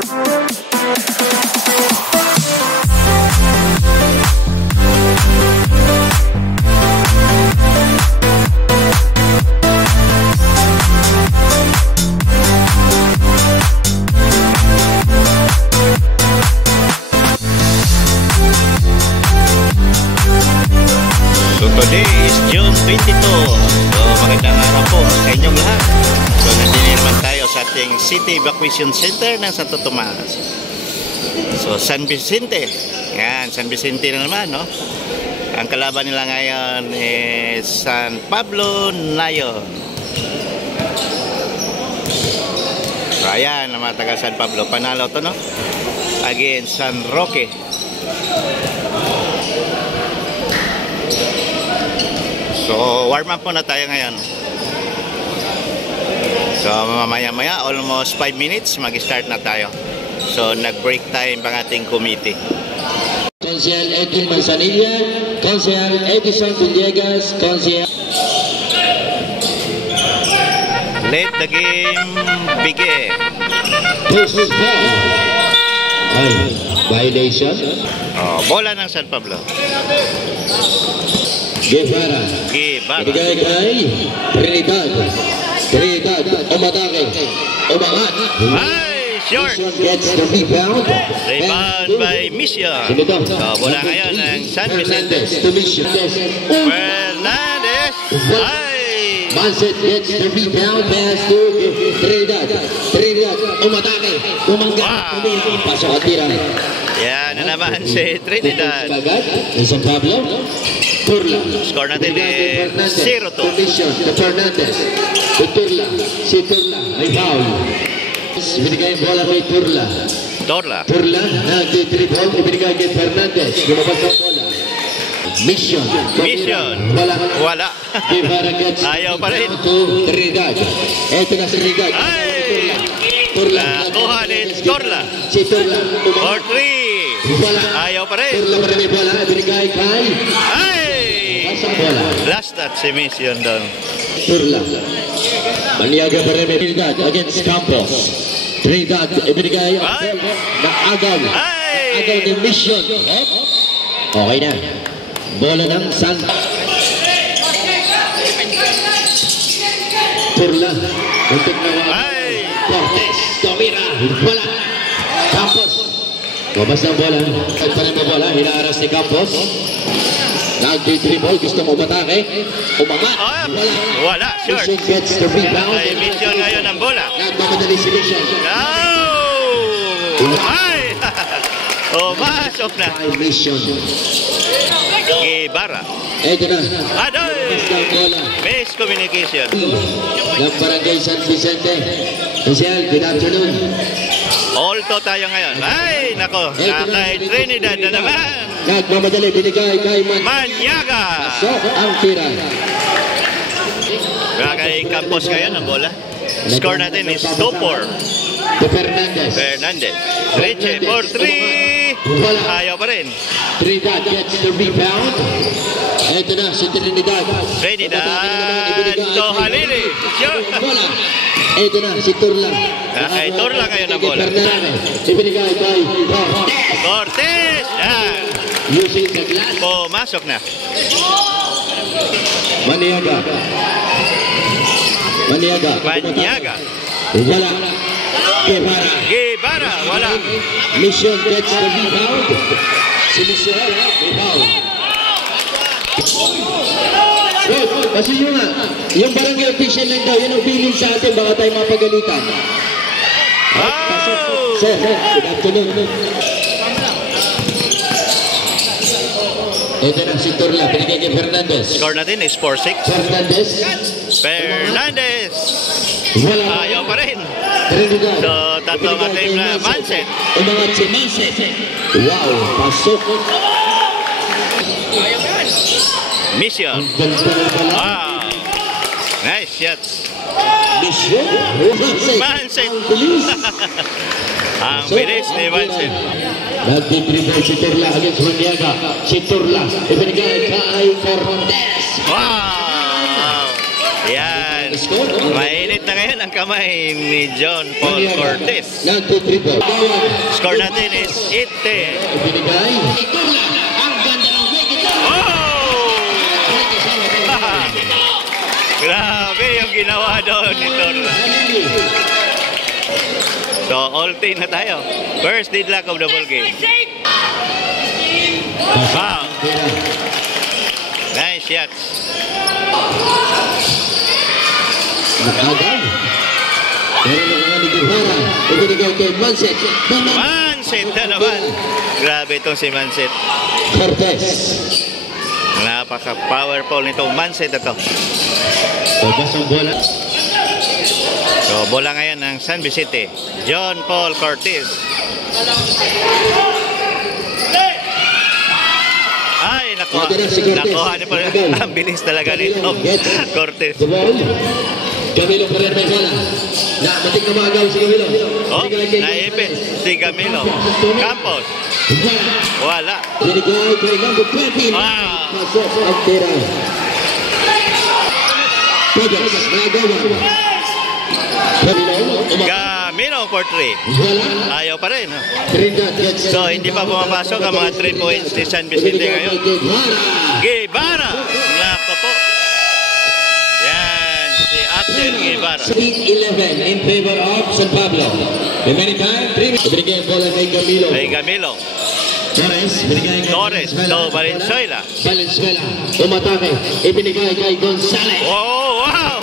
Today is June 22. So magandang araw po sa inyong lahat. So nandito naman tayo sa ating City Evacuation Center ng Santo Tomas. So San Vicente. Yan, San Vicente na naman, no? Ang kalaban nila ngayon is San Pablo Nayon. So ayan, ang mga taga San Pablo. Panalo to, no? Against San Roque. So, warm up muna tayo ngayon. So, mamaya-maya, almost 5 minutes, mag-start na tayo. So, nag-break time pang ating committee. Consejal Edwin Manzanilla, Consejal Edison Villegas, Consejal... Let the game begin. Push ball. Ay, violation. Oh, bola ng San Pablo. Guevara. Bigay kay Trinidad. Trinidad. Umatake. Umangat. Ay, short. Gets the rebound. Rebound by Mission. So, bola ngayon ng San Vicente. Fernandez. Ay. Manset gets the rebound. Pass to Trinidad. Trinidad. Umatake. Umangat. Pasok at tira. Yan na naman si Trinidad. San Pablo. Turla. Score natin is 0-2. Fernandez. Turla. Si Turla. May foul. Ibinigay ang bola kay Turla. Turla. Turla. Nag-dribble. Ibinigay kay Fernandez. Lumabas ang bola. Mission. Mission. Wala. Ayaw pa rin. Trinidad. Ito na si Trinidad. Ay! Turla. Nakuha ni Turla. Si Turla. For 3. Ayaw pa rin. Turla pa rin may bola. Ibinigay kay... Ay! Bola. Last touch si Mission doon. Turla. Maniaga pa rin may Trinidad against Campos. Trinidad. Ibinigay na agaw. Ay! Agaw ni Mission. Okay na. Bola ng San. Turla. Untuk na Ay! Cortez. Domira. Bola. Campos. Babas ng bola. At pa rin may bola. Hinaaras ni Campos. Nag-dribble. Gusto mo matake. Umangat. Wala. Short. Mission gets the rebound. Ay, Mission ngayon ang bola. Nagmamadali si Mission. No! Ay! Oh, masok na. Mission. Guevara. Ito na. Adoy! Miscommunication. Ng Barangay San Vicente. Consejal, good afternoon. Alto tayo ngayon. Ay, nako. Kay Trinidad na naman. Nagmamadali, binigay kay Maniaga. So, ang tira. Kay Campos ngayon ang bola. Score natin is 2-4. Fernandez. Fernandez. Reche for 3. Ayaw pa rin. Trinidad gets the rebound. Ito na si Trinidad. Trinidad. To Halili. Sure. Ito na si Turla. Kay Turla ngayon ang bola. Ibinigay kay Cortez. using the glass. Pumasok na. Maniaga. Maniaga. Maniaga. Wala. Guevara. Guevara. Wala. Mission gets the rebound. Si Mission, rebound. Kasi yung barangay official lang daw, yun ang feeling sa atin, baka tayo mapagalitan. Oh! Sir, good afternoon. Ito na si Turla, pinigay kay Fernandez. Score natin is 4-6. Fernandez. Fernandez. Wala. Ayaw pa rin. Trinidad. So, tatlong ating Manset. Umangat si Manset. Wow, pasok. Mission. Wow. Nice shots. Mission. Manset. Ang bilis ni Manset. Nag-dribble si Turla against Maniaga. Si Turla. Ibinigay kay Cortez. Wow. Yan. Ayan. Mainit na ngayon ang kamay ni John Paul Cortez. Score natin is 8-10. Grabe yung ginawa doon ni Torla. So, all 10 na tayo. First deadlock of the ball game. Wow. Nice shots. Manset na naman. Grabe itong si Manset. Cortez. Napaka-powerful nitong Manset na to. Bola. So, bola ngayon ng San Vicente. John Paul Cortez. Ay, nakuha. Nakuha niya pa. Ang bilis talaga nito. Cortez. Camilo Ferrer may bola. Matik na magaw si Camilo. Oh, naipit si Camilo. Campos. Wala. Binigay kay number 20. Pasok ang tira. Todos, nagawa. Camilo for 3. Ayaw pa rin. So, hindi pa pumapasok ang mga 3 points ni San Vicente ngayon. Guevara. Nako po. Yan, si Axel Guevara. 11 in favor of San Pablo. Remaining time, 3 minutes. Ibinigay ang bola kay Camilo. Kay Camilo. Torres, to Valenzuela. Valenzuela, umatake. Ibinigay kay Gonzales. Oh, wow!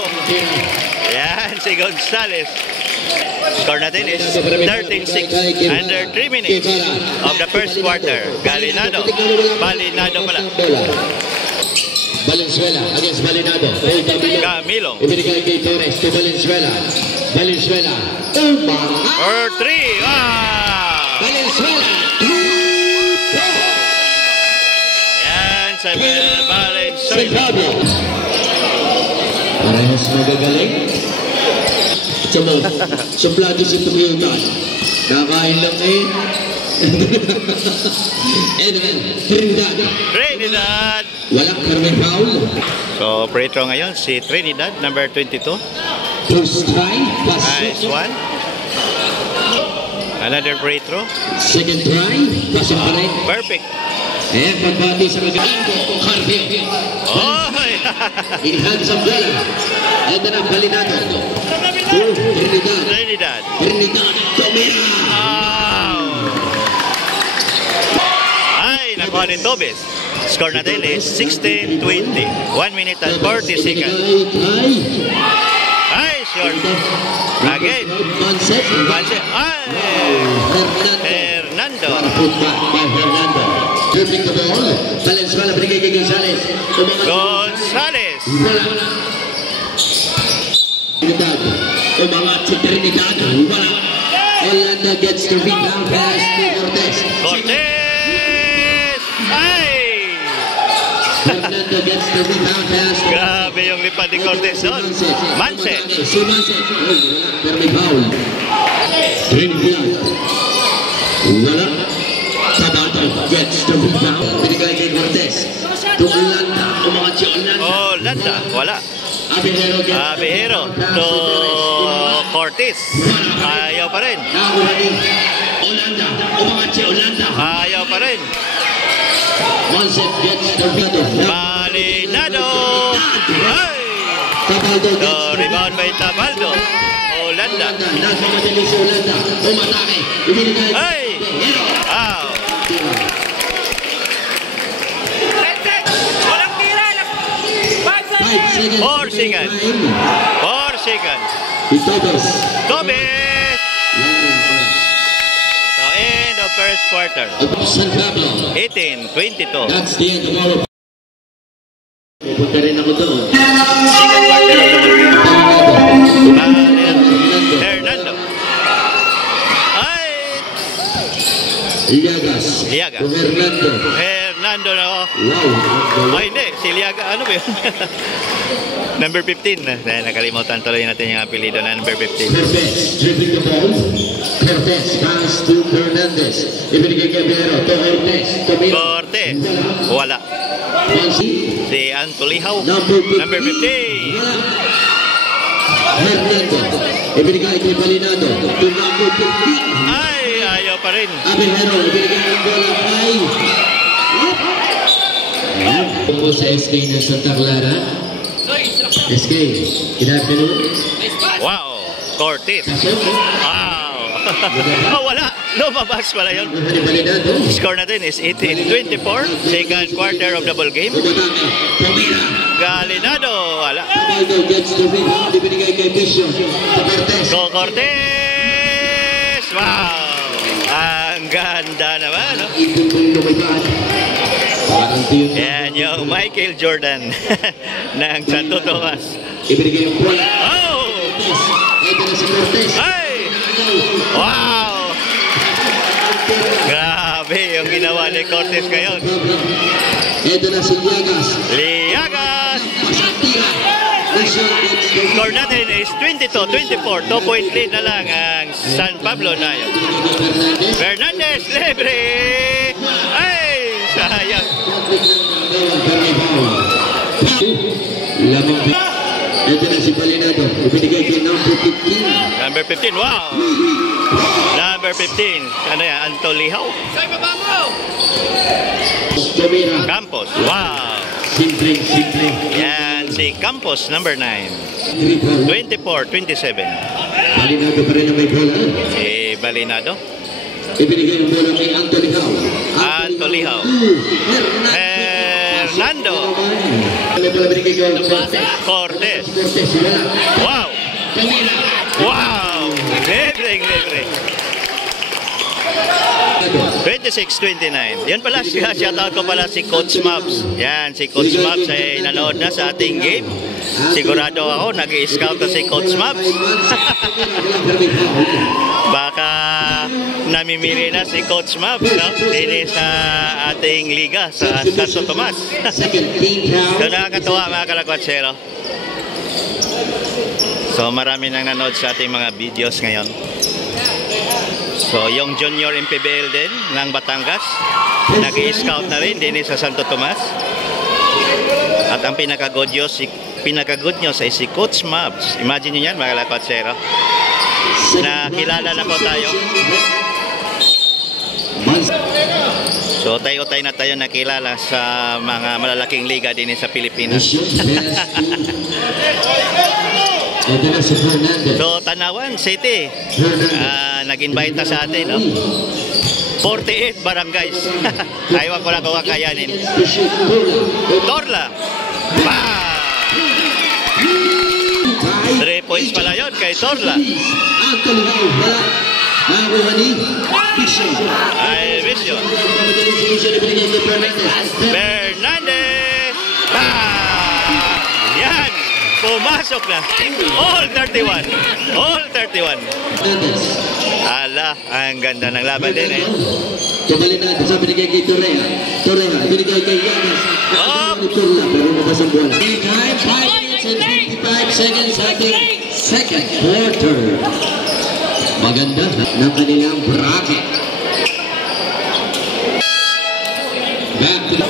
Yan, si Gonzales. Score natin is 13-6 under 3 minutes of the first quarter. Balinado pala. Valenzuela against Balinado. Camilo. Ibinigay kay Torres to Valenzuela. Valenzuela. For 3. Valenzuela. Yan, sa Valenzuela. Parehas magagaling. Suplado si Toyota. Nakain lang eh. Trinidad. Walang karne foul. So, free throw ngayon si Trinidad, number 22. First try. Nice one. Another free throw. Second try. Pasok pa rin. Perfect. Ayan, pagbati sa magaling. Carvio. Oh, Inihag sa bola. Ito na, Balinado. Trinidad. Tomera. Ay, nakuha ni Tobes. Score natin is 16-20. 1 minute and 40 seconds. Ay, short. Again. Manset. Ay, Hernando. Dribbling the ball. Valenzuela, binigay kay Gonzales. Gonzales. Umangat si Trinidad. Wala. Orlando gets the rebound pass to Cortez. Cortez! Ay! Orlando gets the rebound pass. Grabe yung lipad ni Cortez doon. Manset. Si Manset. Pero may foul. Trinidad. Wala. Sabato gets the rebound. Binigay kay Cortez. To Orlando. Umangat si Orlando. Orlando. Wala. Abihero to Cortez. Ayaw pa rin. Orlando. Umangat si Orlando. Ayaw pa rin. Manset gets the rebound. Balinado. Ay! So, rebound by Tabaldo. Orlando. Nasa madali si Orlando. Umatake. Ibinigay. Ay! Wow! Walang tira. 4 seconds. 4 seconds. Tobes. Tobes! So, end of first quarter. San Pablo. 18-22. That's the end of our... Pupunta rin ako doon. Second quarter of the ball game. Hernando. Ay! Iliagas. Hernando. Hernando na ako. Wow. Ay, hindi. Si Liaga. Ano ba yun? Number 15. Nakalimutan tuloy natin yung apelido na number 15. Cortez. Dribbling the ball. Cortez. Pass to Hernandez. Ibinigay kay Vero. To Cortez. Cortez. Wala. Si Antolihaw. Number 15. Hernando. Ibinigay kay Balinado. To number 15. Ay, ayaw pa rin. Abejero. Ibinigay ang bola kay... Po sa SK ng Santa Clara. SK. Kinapino. Wow. Cortez. Pasok. Wow. Oh, wala. Lumabas pala yun. Balinado. Score natin is 18-24. Second quarter of the ball game. Pamira. Galinado. Wala. Cabaldo gets the rebound. Ibinigay kay Vision. Cortez. Go Cortez. Wow. Ang ganda naman. No? Ipon lumipad. Yan yung Michael Jordan ng Santo Tomas. Ibinigay ang bola. Oh! Ito na si Cortez. Ay! Wow! Grabe yung ginawa ni Cortez ngayon. Ito na si Liagas. Liagas! Pasatira. Score natin is 22-24. 2-point lead na lang ang San Pablo Nayo. Fernandez, libre! Ay! Sayang. Lamang. Ito na si Balinado. Ibinigay kay number 15. Number 15, wow! Number 15, ano yan? Antolihaw? Pamira. Campos, wow! Simple. Yan, si Campos, number 9. 24-27. Balinado pa rin ang may bola. Si Balinado. Ibinigay ang bola kay Antolihaw. Antolihaw. Hernando. May bola binigay kay Cortez. Cortez. Wow! Pamira. Wow! Libre. 26-29. Yan pala, shoutout ko pala si Coach Mabs. Yan, si Coach Mabs ay nanood na sa ating game. Sigurado ako, nag-i-scout na si Coach Mabs. Baka namimili na si Coach Mabs, no? Dini sa ating liga, sa Santo Tomas. So, nakakatuwa mga kalakwatsero. So, marami nang nanood sa ating mga videos ngayon. So, yung junior MPBL din ng Batangas, nag-i-scout na rin din sa Santo Tomas. At ang pinaka-good news ay si Coach Mabs. Imagine nyo yan, mga kalakwatsero. Nakilala na po tayo. So, tayo na tayo nakilala sa mga malalaking liga din sa Pilipinas. So, Tanawan City, nag-invite na sa atin, no? 48 barangays. Ayaw ko lang kung kakayanin. Torla. 3 points pala yun kay Torla. Ay, Vision. Fernandez. Yan. Pumasok na. All 31. Ala, ang ganda ng laban din eh. Balinado sa binigay kay Torreja. Binigay kay Yagas. Turla, pero nabas ang bola. Time, 5 minutes and 55 seconds at the second quarter. Maganda ng kanilang bracket. Back to the...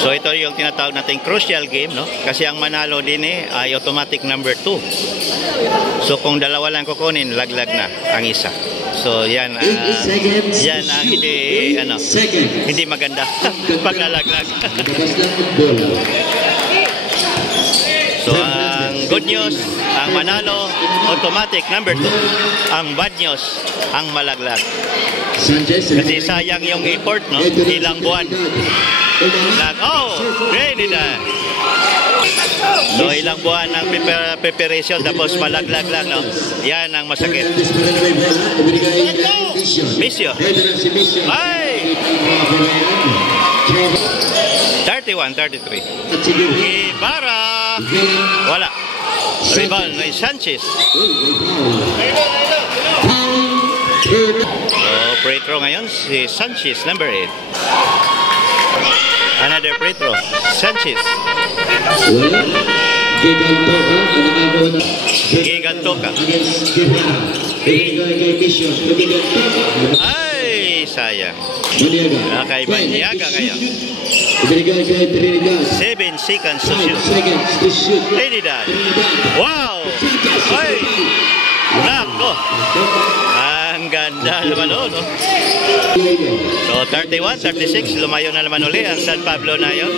So ito yung tinatawag nating crucial game, no? Kasi ang manalo din ay automatic number 2. So kung dalawa lang kukunin, laglag na ang isa. So yan yan ang hindi maganda paglalaglag. So ang good news, ang manalo automatic number 2. Ang bad news, ang malaglag. Kasi sayang yung import, no? Ilang buwan. Trinidad. So ilang buwan ng preparation tapos malaglag lang, no? Yan ang masakit. Misyo. Ay! 31-33. Ibarra. Wala. Rebound by Sanchez. So free throw ngayon si Sanchez, number 8. Another free throw. Sanchez. Gigantoka. Ay, sayang. Kay Banyaga ngayon. 7 seconds to shoot. Trinidad. Wow! Sanchez. Ay! Nako! Ang ganda naman no? So 31-36, lumayo na naman uli ang San Pablo na yun.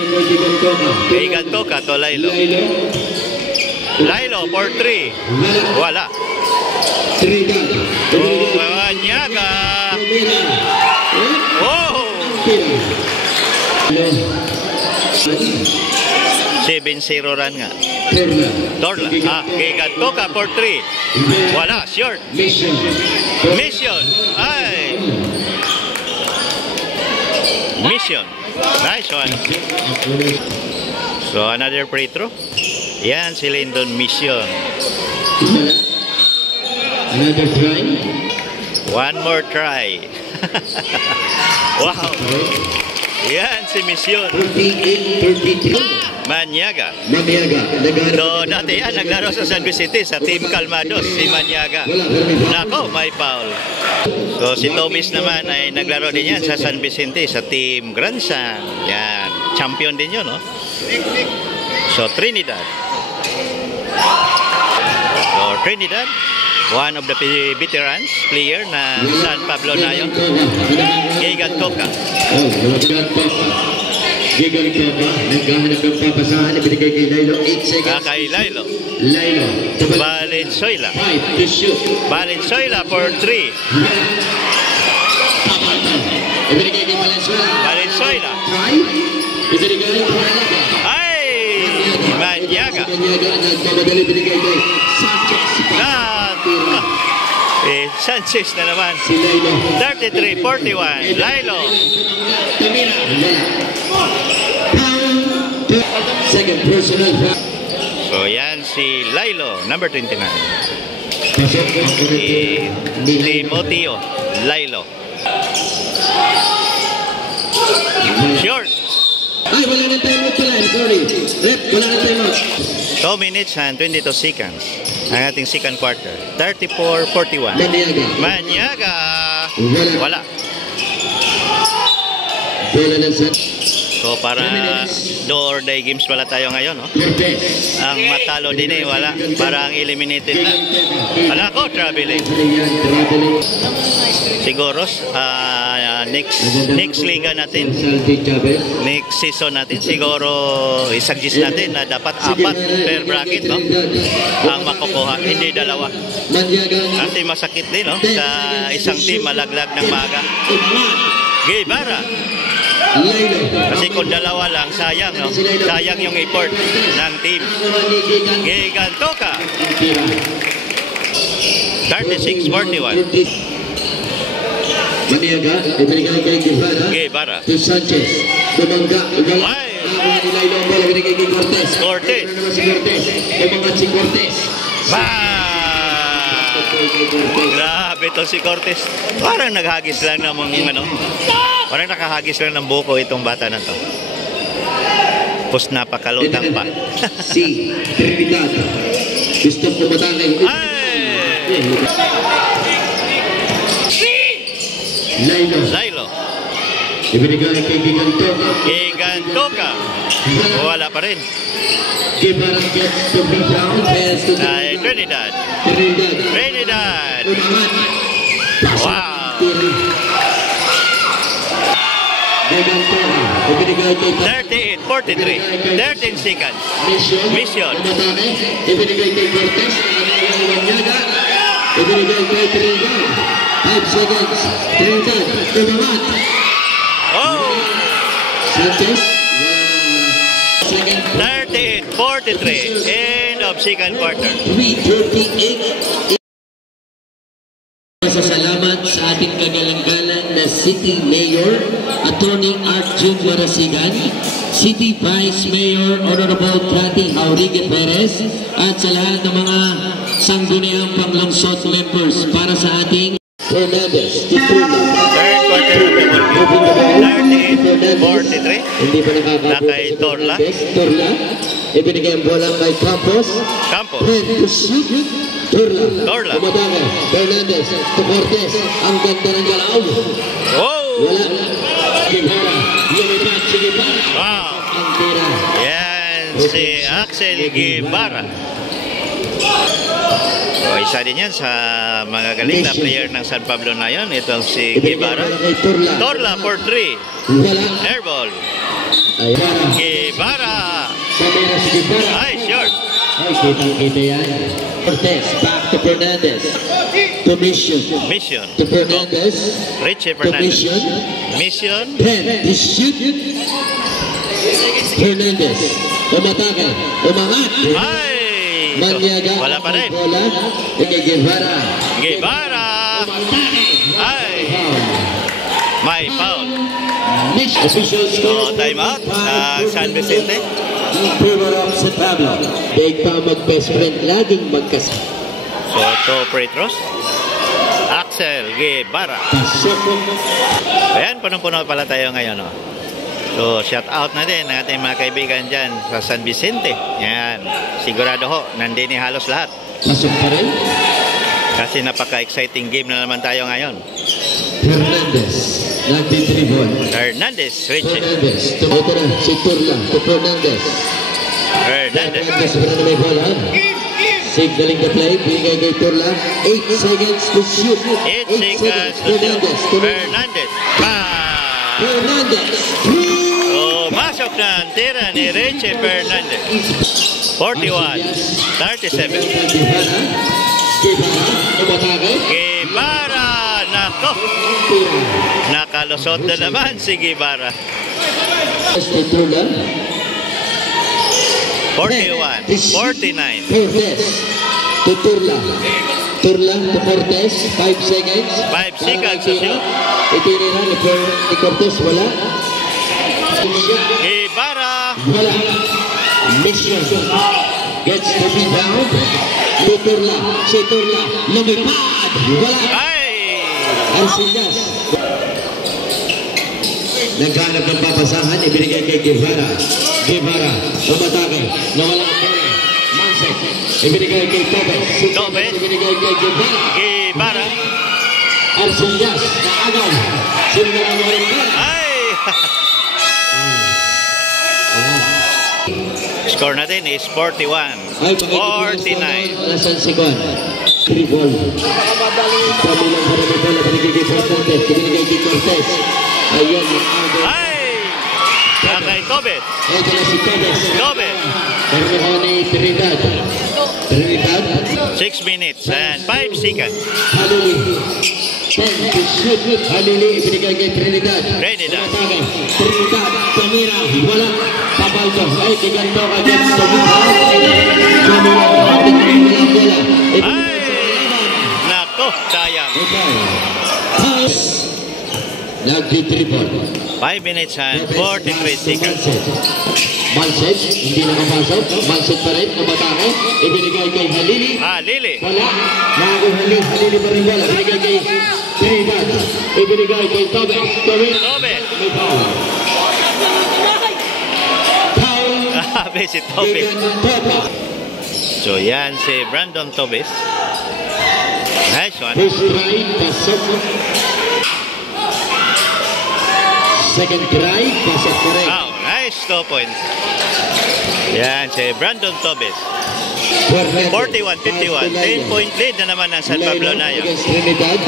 Kaigan Toka to Lailo. Lailo for 3. Wala. Manyaga. Oh! 7-0 run nga. Torla. Kaigan Toka for 3. Wala. Short. Mission. Ay. Mission. Nice one. So another free throw. Yan si Lyndon Mission. Another try. One more try. Wow. Yan si Mission. 48-33. Manyaga. Manyaga. So dati yan naglaro sa San Vicente sa Team Calmados si Manyaga. Nako, may foul. So si Tomis naman ay naglaro din yan sa San Vicente sa Team Gransan. Yan, champion din yun, no? So Trinidad. So Trinidad, one of the veterans player na San Pablo na yun. Kaigan Toka. Gigan Toka, naghahanap ng papasahan, ibinigay kay Lailo, 8 seconds. Kay Lailo. Lailo. Valenzuela. 5 to shoot. Valenzuela for 3. Ibinigay kay Valenzuela. Valenzuela. Try. Ibinigay kay Manyaga. Ay! Manyaga. Manyaga, nagmamadali, ibinigay kay Sanchez. Sanchez na naman. Si Lailo. 33-41. Lailo. Tamira. Second personal. So yan si Lailo, number 29. Pasok ko. Si Timoteo Lailo. Short. Ay, wala na time out pala. I'm sorry. Rep, wala na time out. 2 minutes and 22 seconds. Ang ating second quarter. 34-41. Manyaga. Manyaga. Wala. Bola ng set. So para do or die games pala tayo ngayon, no? Ang matalo din wala. Para ang eliminated na. Wala ko, traveling. Siguro, next liga natin, next season natin, siguro isagis natin na dapat 4 per bracket, no? Ang makukuha, hindi 2. Kasi masakit din, no? Sa isang team malaglag ng maga. Guevara. Kasi kung 2 lang, sayang, no? Sayang yung effort ng team. Kaigan Toka. 36-41. Manyaga, ibinigay kay Guevara. To Sanchez. Bumangga. Ay! Lailo ang bola, ibinigay kay Cortez. Cortez. Si Cortez. Bumangat si Cortez. Grabe to si Cortez. Parang naghagis lang namang ano. Parang nakahagis lang ng buko itong bata na to. Pus napakalutang pa. Si Trinidad. Gusto ko matangay. Ay! Lailo. Ibinigay kay Gigan Toka. Kaigan Toka. Wala pa rin. Guevara gets to be down. Ay, Trinidad. Wow. Gigan Toka. Ibinigay kay 38-43. 13 seconds. Mission. Ibinigay kay Cortez. Ibinigay kay Trinidad. 5 seconds. Trinidad. Tumamat. Oh! Sanchez. 38-43. End of second quarter. 3:38. Salamat sa ating kagalang-galang na City Mayor, Attorney Arjun Marasigan, City Vice Mayor, Honorable Cathy Aurigue Perez, at sa lahat ng mga sangguniang panglungsod members para sa ating Fernandez. Third quarter of the ball game. 38-43. Hindi pa nakakabuti. Nakay Torla. Torla. Ibinigay ang bola kay Campos. To shoot. Torla. Umadanga. Fernandez. To Cortez. Ang ganda ng galaw. Wow! Wala. Guevara. Lumipat si Guevara. Wow! Ang tira. Yan si Axel Guevara. So, isa din yan sa mga galing na player ng San Pablo Nayon. Itong si Guevara. Torla for 3. Airball. Guevara. Ay, short. Ay, kitang-kita yan. Cortez, back to Fernandez. To Mission. Mission. To Fernandez. Richie To Fernandez. Mission. Mission. 10. To shoot. Fernandez. Umatake. Umangat. Ay! Manyaga. Wala pa rin. Bola. Ika Guevara. Guevara. Ay! May foul. Official So, score. time out. San Vicente. In favor of San Pablo. Big pa mag-best friend. Laging magkasama. So, 2 free throws. Axel Guevara. Pasok. Ayan, punong-puno pala tayo ngayon. Oh. So, shout out na din ang ating mga kaibigan dyan sa San Vicente. Yan. Sigurado ho, nandini halos lahat. Pasok pa rin. Kasi napaka-exciting game na naman tayo ngayon. Fernandez. Nagtitribon. Hernandez, Richie. Fernandez. Ito na, si Turla. To Fernandez. Hernandez. Fernandez pa na may bola. Signaling the play. Binigay kay Turla. 8 seconds to shoot. 8 seconds to shoot. Hernandez. Bang! Fernandez. Oh, masok na ang tira ni Richie Fernandez. 41-37. Guevara. Nako. Nakalusot na naman si Guevara. 41-49. Cortez. To Turla. Turla to Cortez. 5 seconds. 5 seconds to shoot. Itinira ni Cortez. Wala. Guevara. Wala. Mission. Gets the rebound. To Turla. Si Turla. Lumipad. Wala. Ay! Arcillas. Naghanap ng papasahan. Ibinigay kay Guevara. Guevara. Umatake. Nawala ang bola. Mansek. Ibinigay kay Tobes. Tobes. Ibinigay kay Guevara. Guevara. Arcillas. Naagaw. Sino na ang mga rin? Ay! Score natin is 41-49. Nasaan si Juan? 3 ball. Pamilang para may bola. Binigay kay Fernandez. Binigay kay Cortez. Ayun. Ay! Kay Tobes. Ito na si Tobes. Tobes. Pero ni Trinidad. Trinidad. 6 minutes and 5 seconds. Halili. 10 to shoot. Halili. Ibinigay kay Trinidad. Trinidad. Trinidad. Tumira. Wala. Pabaldo. Ay, tiganto ka dyan sa buka. Tumira. Ay! Nako, sayang. Nag-triple. 5 minutes and 43 seconds. Manset, hindi nakapasok. Manset pa rin, umatake. Ibinigay kay Halili. Lili. Wala. Halili pa rin bola. Ibinigay kay Trinidad. Ibinigay kay Tobe. Tobes. May foul. Foul. Grabe si Tobes. Topa. So yan si Brandon Tobes. Nice one. First try, pasok. Second try, pasok pa rin. Wow, nice 2 points. Yan si Brandon Tobes. 41-51. 10-point lead na naman ang San Pablo Nayon. Against Trinidad.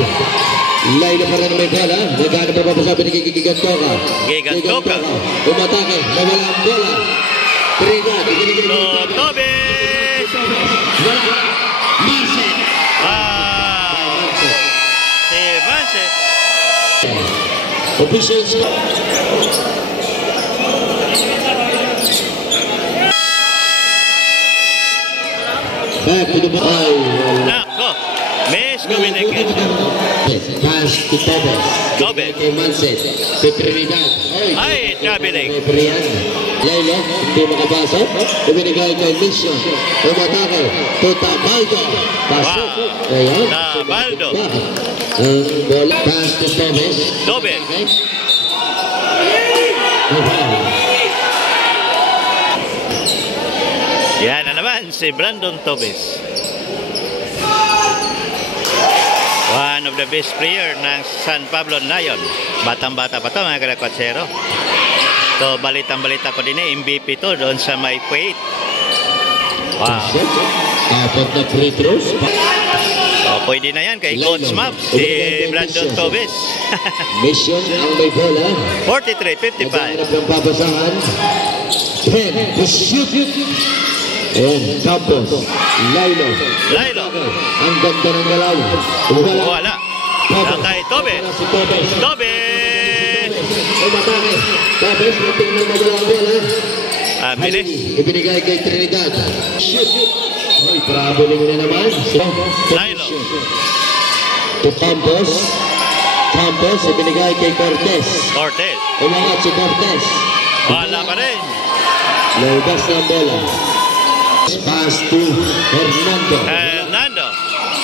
Laila pa rin may bola. Nagano pa papasabi ni Gigantoka. Gigantoka. Umatake. Nawala ang bola. Trinidad. So, Tobes! Wala. Marcet. Wow! Si Marcet. Officials. Back to the ball. Nako! Miss communication. Pass to Tobes. Tobes. Kay Manset. To Trinidad. Ay, traveling. Brian. Lailo, hindi makapasok. Ibinigay kay Mission. Umatake. To Tabaldo. Pasok. Wow. Ayan. Tabaldo. Ang bola. Pass to Tobes. Tobes. Yan na naman si Brandon Tobes. One of the best player ng San Pablo Nayon. Batang-bata pa to mga kalakwatsero. So balitang-balita ko din MVP to doon sa may Kuwait. Wow. Apat na free throws. Pwede na yan kay Coach Maps, si Brandon Tobes. Mission ang may bola. 43-55. Naghanap ng papasahan. 10 to shoot. And Campos. Lilo. Ang ganda ng galaw. Wala. Kay Tobes. Tobes. Umatake. Tobes, natingnan mo ang bola. Bilis. Ibinigay kay Trinidad. Shoot. Ay, traveling na naman. Lilo. To Campos. Campos, ibinigay kay Cortez. Umangat si Cortez. Wala pa rin. Labas ng bola. Pass to Hernando.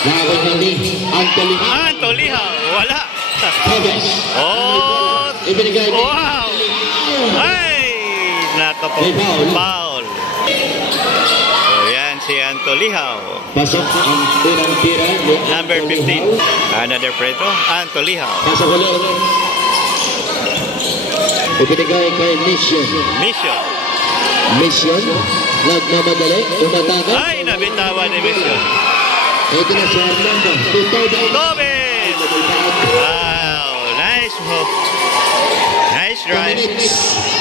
Nakakahali. Antolihaw. Wala. Tobes. Ibinigay kay Wow. Ay! Nakapo. Foul. So yan si Antolihaw. Pasok ang unang tira. Number 15. Another preto. Antolihaw. Pasok ulit. Ibinigay kay Mission. Nagmamadali. Umatake. Ay! Nabitawan ni Mission. Ito na si Hernando. Tobes! Wow! Nice move. Nice drive.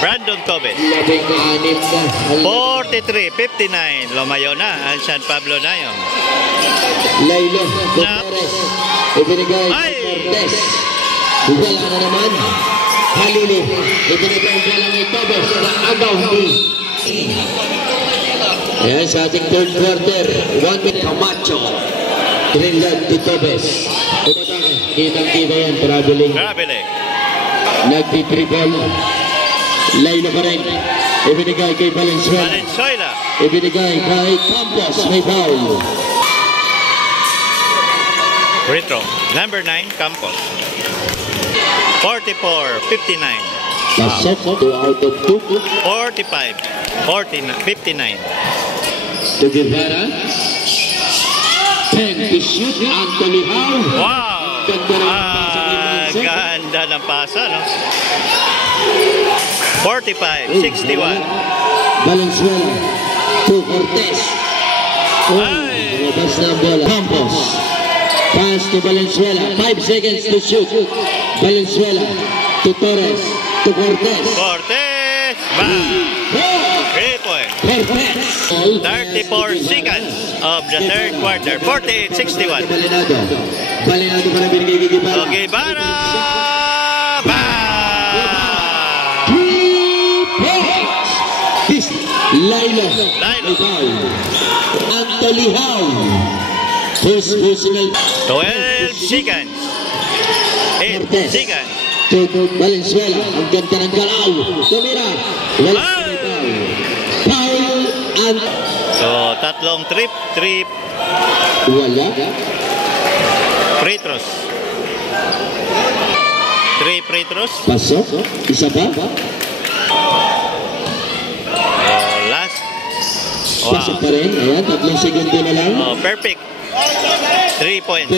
Brandon Tobes. 43-59. Lumayo na ang San Pablo na yun. Lailo. Gutierrez. Ibinigay kay Cortez. Wala na naman. Halili. Ibinigay ang bola kay Tobes. Agaw ni. Ayan sa ating third quarter. 1 minute. Camacho. Trinidad de Tobes. Kitang-kita yan. Traveling. Nagtitriple. Lailo pa rin. Ibinigay kay Valenzuela. Ibinigay kay Campos. May foul. Retro. Number 9, Campos. 44-59. Pasok. 2 out of 2. 45-59. To Guevara. 10 to shoot. Antolihaw. Wow! Ganda ng pasa, no? 45-61. Valenzuela to Cortez. Labas na ang bola. Campos. Pass to Valenzuela. 5 seconds to shoot. Valenzuela to Torres. To Cortez. Bang! 3 points. 34 seconds of the third quarter. 48-61. Balinado pa na binigay kay Guevara. Guevara! Bang! 3 points. Lailo. Antolihaw. 12 seconds. 8 seconds. To Valenzuela. Ang ganda ng galaw. Tumira. Foul and... So, tatlong trip. Wala. Free throws. 3 free throws. Pasok. Isa pa. Last. Pasok pa rin. Ayan, 3 segundo na lang. Perfect. 3 points.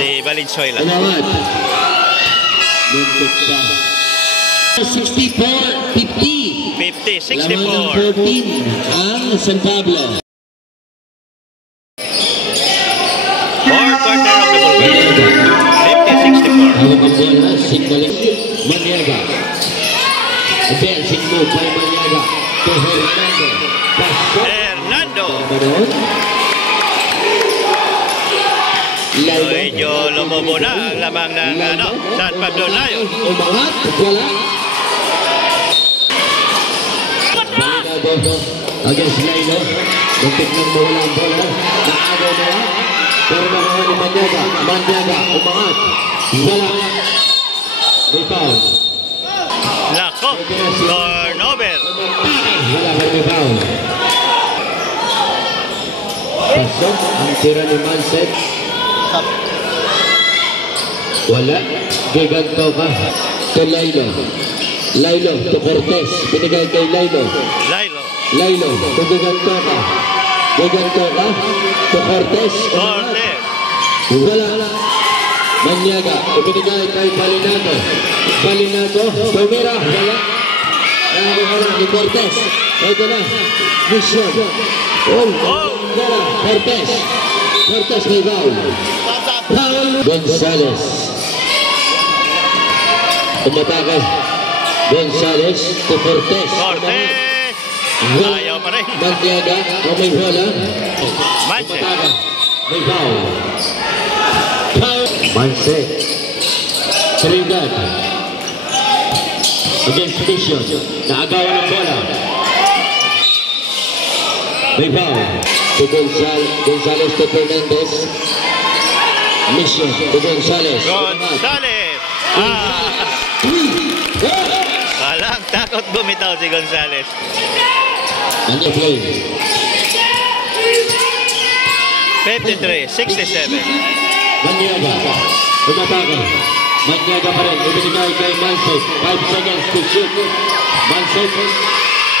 Si Valenzuela. Umangat. Muntok pa. 64-50. 50-64. 14 ang San Pablo. 4 quarter of the ball game. 50-64. Hawak ang bola. Signaling. Maniaga. Advancing move by Maniaga. To Hernando. Pasok. Hernando. Medyo lumobo na ang lamang ng San Pablo Lions. Umangat. Wala. Balinado. Against Lailo. Muntik nang mawala ang bola. Naagaw na lang. Pero nakawa ni Maniaga. Umangat. Wala. May foul. Nako. Turnover. Wala ka may foul. Pasok ang tira ni Manset. Wala. Giganto ka. To Lailo. To Cortez. Binigay kay Lailo. To giganto ka. To Cortez. Wala. Maniaga. Binigay kay Balinado. Tumira. Wala. Wala ni Cortez. Ito na. Mission. Wala. Cortez may foul. Gonzales. Umatake. Gonzales to Cortez. Cortez! Ayaw pa rin. Mantiaga ang may bola. Manse. Umatake. May foul. Manse. Trinidad. Against Mission. Naagawan ng bola. May foul. To Gonzales to Fernandez. Mission to Gonzales. Gonzales! Walang takot bumitaw si Gonzales. Ano play? 53-67. Manyaga. Umatake. Manyaga pa rin. Ibinigay kay Mansek. 5 seconds to shoot. Mansek.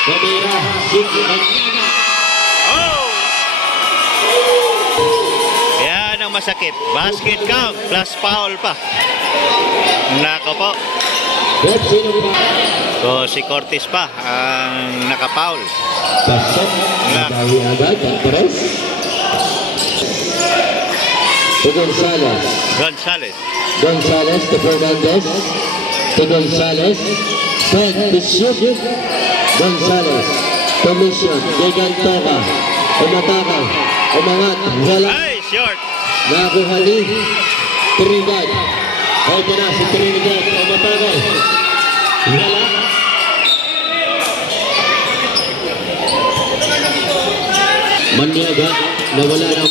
Kamera. Shoot. Manyaga. Oh! Yan ang masakit. Basket count plus foul pa. Nako po. So si Cortez pa ang nakapaul. Pasok. Nabawi agad. Pares. To Gonzales. Gonzales. Gonzales to Fernandez. To Gonzales. Back to shoot. Gonzales. To Mission. Gigantoka. Umataka. Umangat. Wala. Ay, short. Nakuha ni Trinidad. Ito na si Trinidad. Umataka. Wala. Manyaga. Nawala ng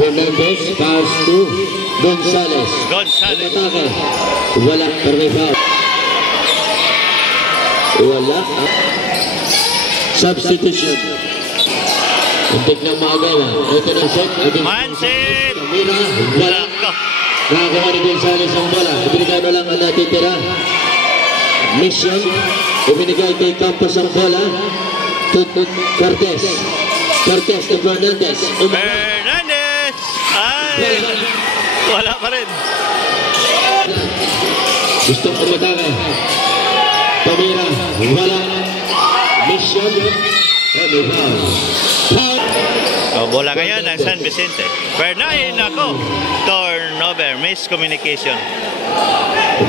Fernandez. Pass to Gonzales. Gonzales. Umataka. Wala. Permifal. Wala. Substitution. Untik ng maagawa. Ito na shot. Mansin! Kamira. Wala. Nakakuha ni Gonzales ang bola. Ibinigay na lang ang natitira. Mission. Ibinigay kay Campos ang bola. To Cortez. Cortez to Fernandez. Fernandez! Ay! Wala pa rin. Gusto umatake. Kamira. Wala. Mission. So, bola ngayon ng San Vicente. Fernandez, ako. Turnover. Miscommunication.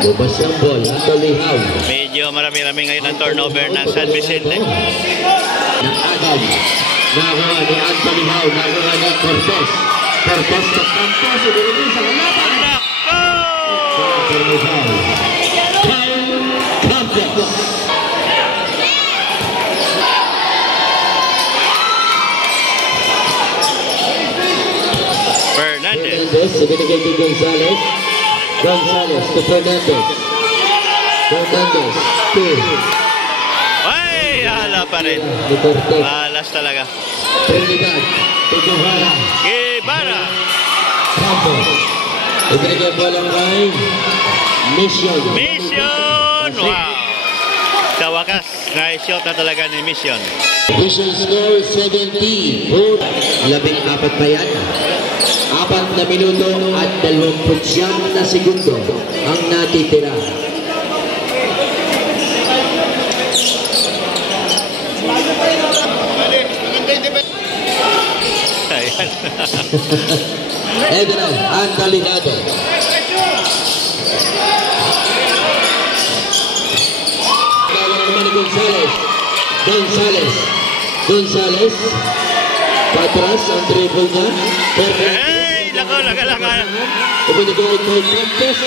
Bubas ang bola. Talihaw. Medyo marami-rami ngayon ang turnover ng San Vicente. Agad. Nakakuha ni Anthony Howe. Nakakuha ni Cortez. Cortez sa Campos. Ibinigay sa kalaban. Nako! Anthony Howe. Campos. Fernandez. Ibinigay kay Gonzales. Gonzales to Fernandez. Fernandez to Ay! Hala pa rin. ni Cortez. Alas talaga. Trinidad to Guevara. Guevara. Campos. Ibinigay po lang kay Mission. Mission! Wow! Sa wakas, na-shot na talaga ni Mission. Mission score 70. 14 pa yan. 4 na minuto at 29 na segundo ang natitira. Ayan. Edra, ang talidado. Gawin naman ni Gonzales. Gonzales. Gonzales. Patras ang dribble niya. Hey! Nako, nagalaka. Ibinigay kay Campos.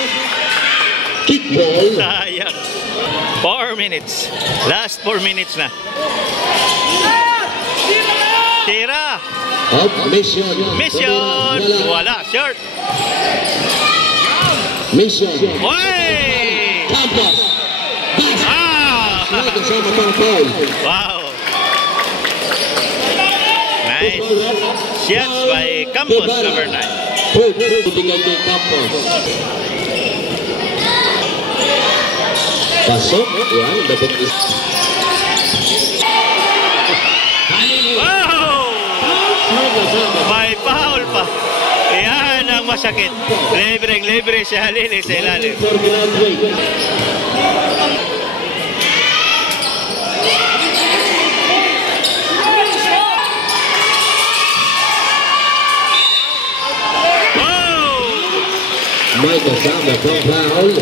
Kickball. Sayang. 4 minutes. Last 4 minutes na. Tira. Up, Mission. Mission! Wala. Short. Mission. Oy! Campos. Ah! Kasama pang foul. Wow. Nice. Shots by Campos, number 9. Ibigay kay Campos. Pasok. Yan, dapat is. Wow! May foul pa. Yan ang masakit. Libre si Halili sa ilalim. May kasama pang foul.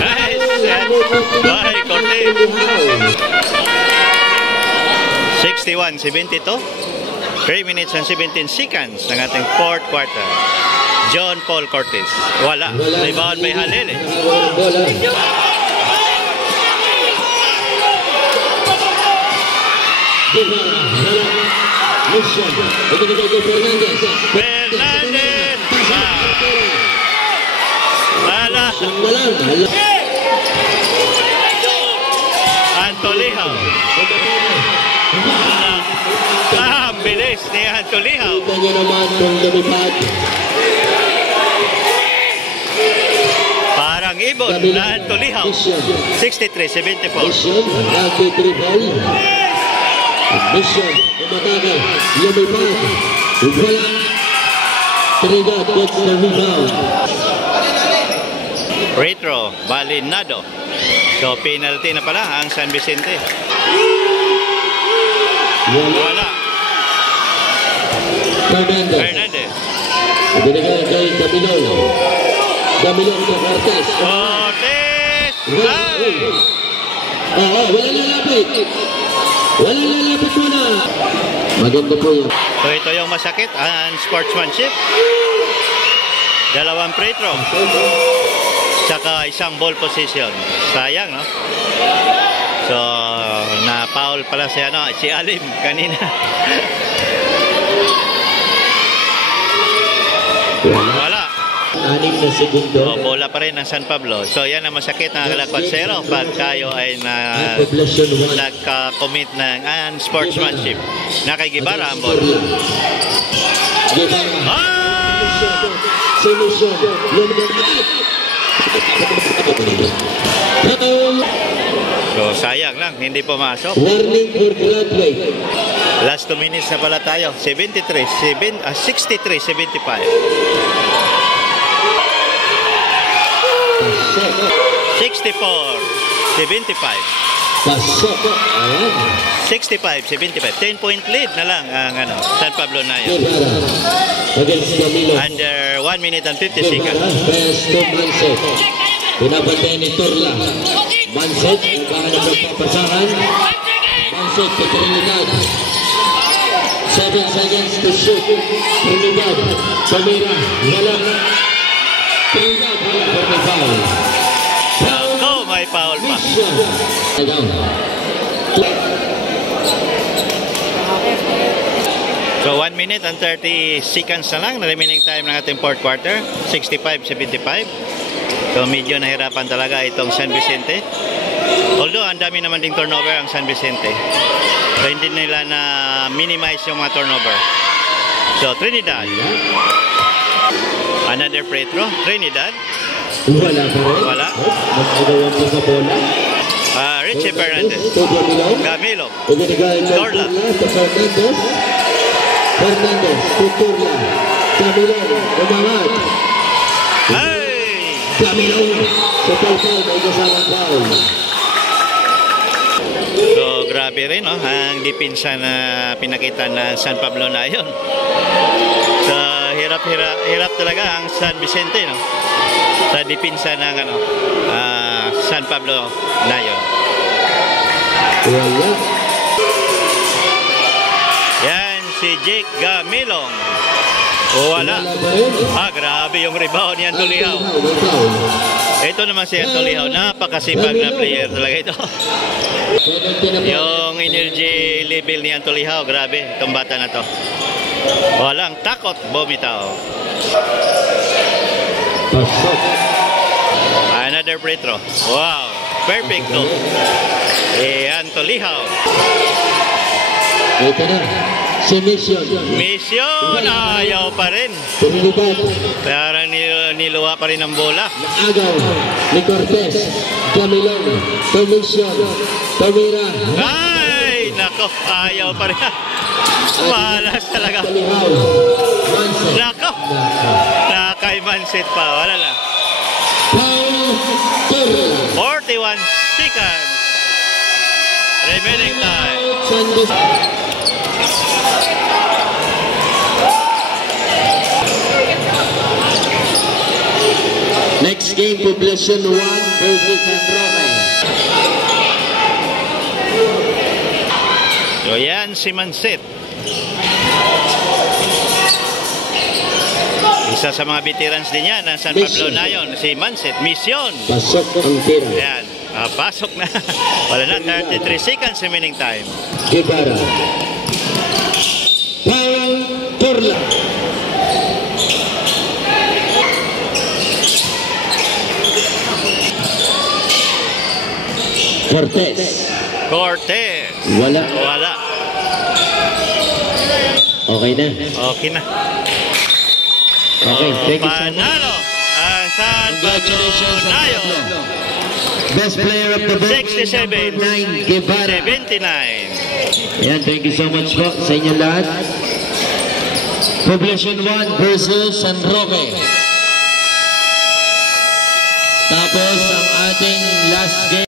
Nice set by Cortez. 61-72. 3 minutes and 17 seconds ng ating fourth quarter. John Paul Cortez. Wala. Rebound by Halil eh. Fernandez! Wala. Antolihaw. Ang bilis ni Antolihaw. Kanya naman kung lumipad. Parang ibon na Antolihaw. 63-74. Mission, nag-dribble. Mission, umatagal. Lumipad. Wala. Trinidad gets the rebound. Retro, Balinado. So, penalty na pala ang San Vicente. Wala. Fernandez. Binigay kay Camilo. Camilo sa Cortez. Cortez! Ay! Oo, wala lalapit. Wala lalapit muna. Maganda po yun. So, ito yung masakit ang sportsmanship. Dalawang free throw. Tsaka isang ball position. Sayang, no? So, na-foul pala si Alim kanina. Wala. 6 na segundo. So, bola pa rin ng San Pablo. So, yan ang masakit ng Kalakwasero pag tayo ay nagka-commit ng unsportsmanship. Nakikibara ang bola. So, sayang lang, hindi pumasok. Warning for graduate. Last 2 minutes na pala tayo. 63-75. 64-75. Pasok. 65-75. 10-point lead na lang ang San Pablo Nayo. Against Camilo. Under 1 minute and 50 seconds. Best to Manset. Pinapatay ni Torla. Manset. Nagkahanap ng papasahan. Manset to Trinidad. 7 seconds to shoot. Trinidad. Camila. Wala. Trinidad. Wala. For the foul. Oh, may foul pa. So 1 minute and 30 seconds na lang na remaining time ng ating fourth quarter. 65-75. So medyo nahirapan talaga itong San Vicente. Although ang dami naman ding turnover ang San Vicente. So hindi nila na minimize yung mga turnover. So Trinidad. Another free throw. Trinidad. Wala pa rin. Wala. Magagawa po sa bola. Richie Fernandez. Camilo. Torla. Fernandez. Torla. Camilo. Umangat. Hey! Camilo. Sa foul. May kasamang foul. So grabe rin no? Ang dipinsa na pinakita ng San Pablo Nayon. So hirap talaga ang San Vicente no? Sa dipinsa ng San Pablo Nayon. Wala. Yan si Jake Gamilong. Wala. Grabe yung rebound ni Antolihaw. Ito naman si Antolihaw. Napakasipag na player talaga ito. Yung energy level ni Antolihaw, grabe. Itong bata na to. Walang takot bumitaw. Another free throw. Wow. Perfect to. Antolihaw. Ito na. Si Mission. Mission. Ayaw pa rin. Parang niluwa pa rin ang bola. Agaw ni Cortez. Camilong. Mission. Tamira. Ay! Nako. Ayaw pa rin. Malas talaga. Nako. Nakay Manset pa. Wala lang. 41 seconds. Remaining time. game, Poblacion 1 versus San Roque. So yan si Manset. Isa sa mga veterans din yan ng San Pablo Nayon, si Manset. Mission. Pasok ang tira. Ayan, pasok na. Wala na, 33 seconds remaining time. Guevara. Paul Turla. Cortez. Cortez. Wala. Wala. Okay na. Okay na. Okay, thank you so much. Panalo ang San Pablo Congratulations, San Nayon. Pablo. Best player of the day, 67. number 9, Guevara. 79. Ayan, thank you so much po sa inyo lahat. Poblacion 1 versus San Roque. Tapos ang ating last game.